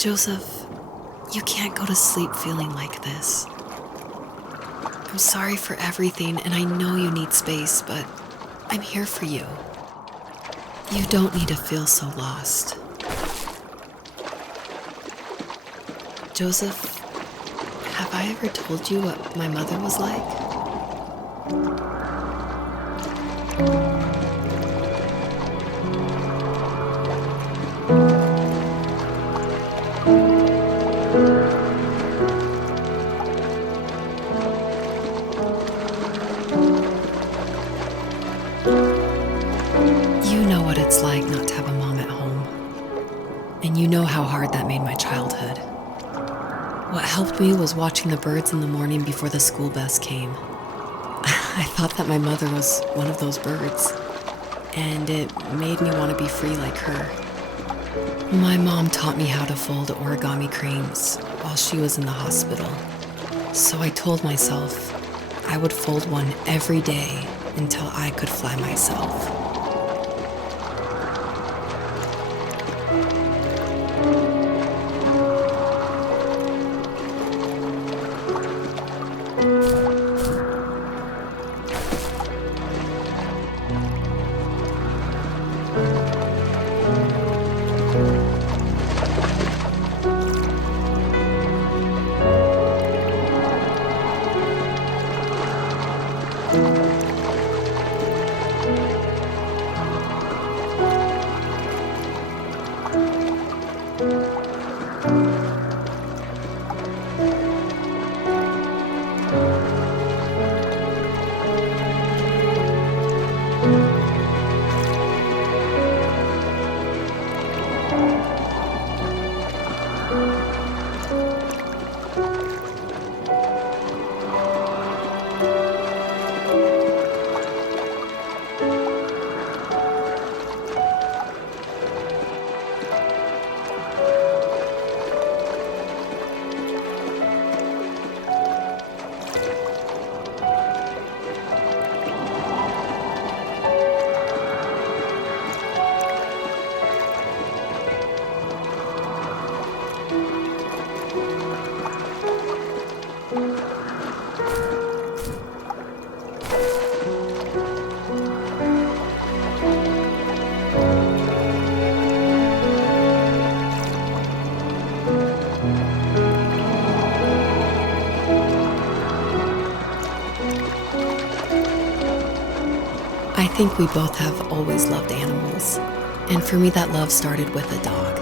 Joseph, you can't go to sleep feeling like this. I'm sorry for everything, and I know you need space, but I'm here for you. You don't need to feel so lost. Joseph, have I ever told you what my mother was like? You know what it's like not to have a mom at home. And you know how hard that made my childhood. What helped me was watching the birds in the morning before the school bus came. I thought that my mother was one of those birds, and it made me want to be free like her. My mom taught me how to fold origami cranes while she was in the hospital. So I told myself I would fold one every day until I could fly myself. I think we both have always loved animals, and for me that love started with a dog.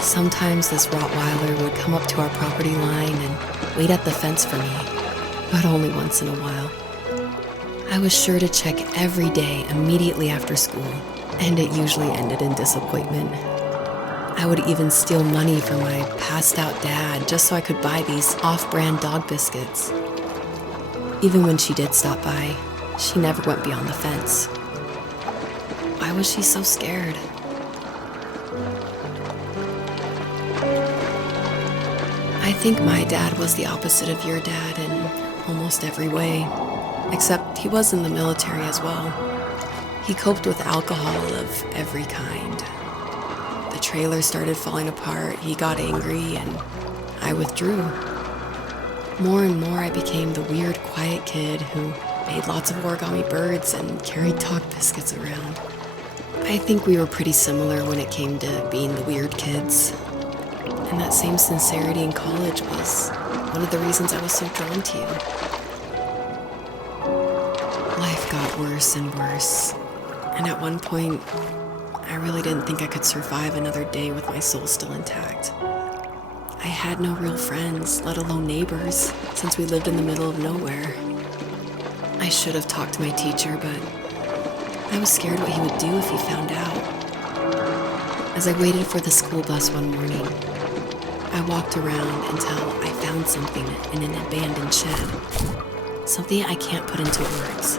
Sometimes this Rottweiler would come up to our property line and wait at the fence for me, but only once in a while. I was sure to check every day immediately after school, and it usually ended in disappointment. I would even steal money from my passed-out dad just so I could buy these off-brand dog biscuits. Even when she did stop by, she never went beyond the fence. Why was she so scared? I think my dad was the opposite of your dad in almost every way, except he was in the military as well. He coped with alcohol of every kind. The trailer started falling apart, he got angry, and I withdrew. More and more I became the weird, quiet kid who made lots of origami birds and carried dog biscuits around. I think we were pretty similar when it came to being the weird kids. And that same sincerity in college was one of the reasons I was so drawn to you. Life got worse and worse, and at one point, I really didn't think I could survive another day with my soul still intact. I had no real friends, let alone neighbors, since we lived in the middle of nowhere. I should have talked to my teacher, but I was scared what he would do if he found out. As I waited for the school bus one morning, I walked around until I found something in an abandoned shed. Something I can't put into words.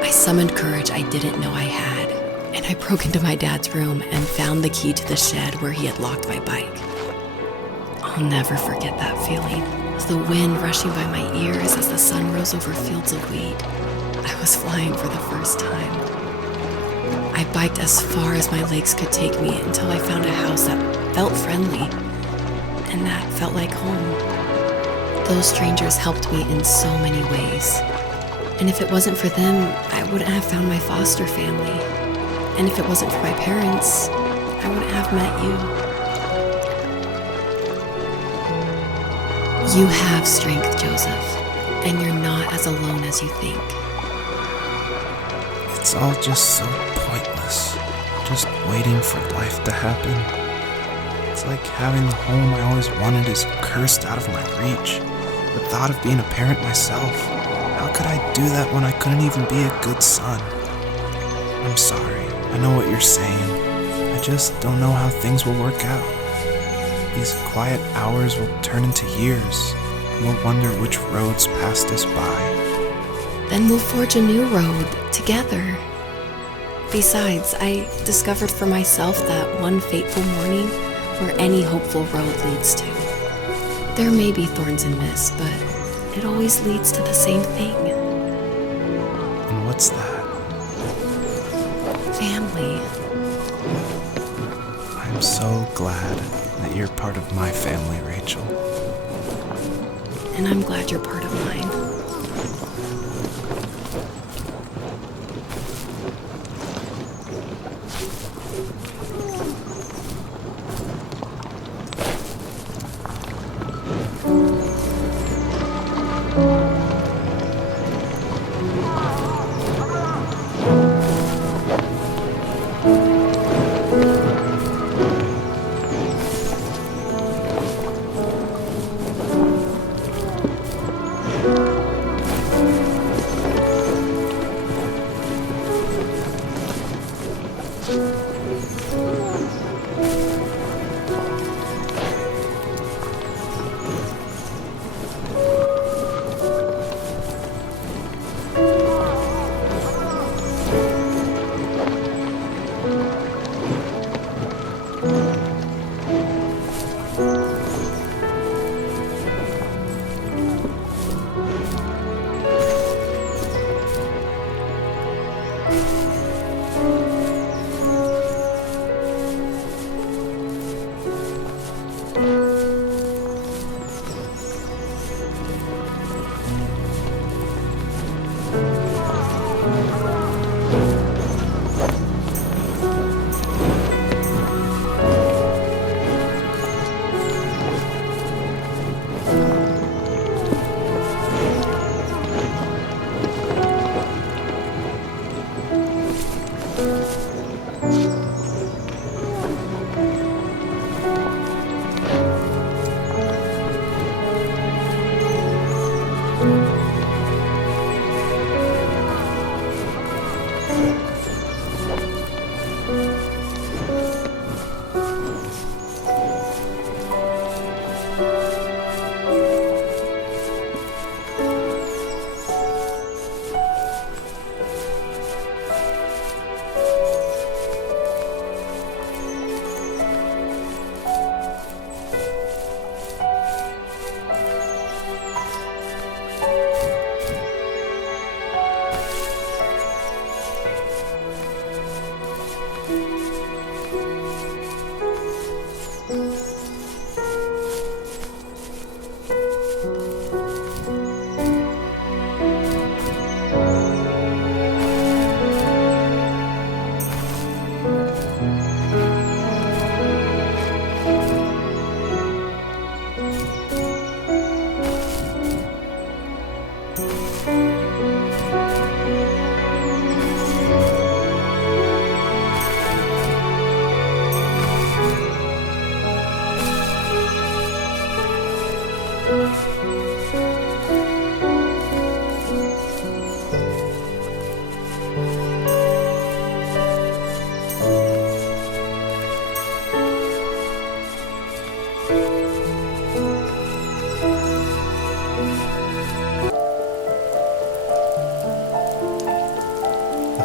I summoned courage I didn't know I had, and I broke into my dad's room and found the key to the shed where he had locked my bike. I'll never forget that feeling. The wind rushing by my ears as the sun rose over fields of wheat. I was flying for the first time. I biked as far as my legs could take me until I found a house that felt friendly and that felt like home. Those strangers helped me in so many ways. And if it wasn't for them, I wouldn't have found my foster family. And if it wasn't for my parents, I wouldn't have met you. You have strength, Joseph, and you're not as alone as you think. It's all just so pointless, just waiting for life to happen. It's like having the home I always wanted is cursed out of my reach. The thought of being a parent myself, how could I do that when I couldn't even be a good son? I'm sorry, I know what you're saying. I just don't know how things will work out. These quiet hours will turn into years, and we'll wonder which roads passed us by. Then we'll forge a new road together. Besides, I discovered for myself that one fateful morning where any hopeful road leads to. There may be thorns and mist, but it always leads to the same thing. And what's that? Family. I'm so glad that you're part of my family, Rachel. And I'm glad you're part of mine.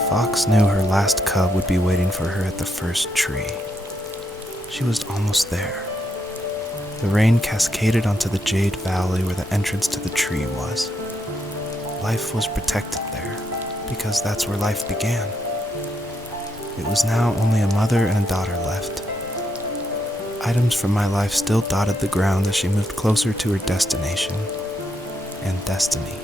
Fox knew her last cub would be waiting for her at the first tree. She was almost there. The rain cascaded onto the jade valley where the entrance to the tree was. Life was protected there, because that's where life began. It was now only a mother and a daughter left. Items from my life still dotted the ground as she moved closer to her destination and destiny.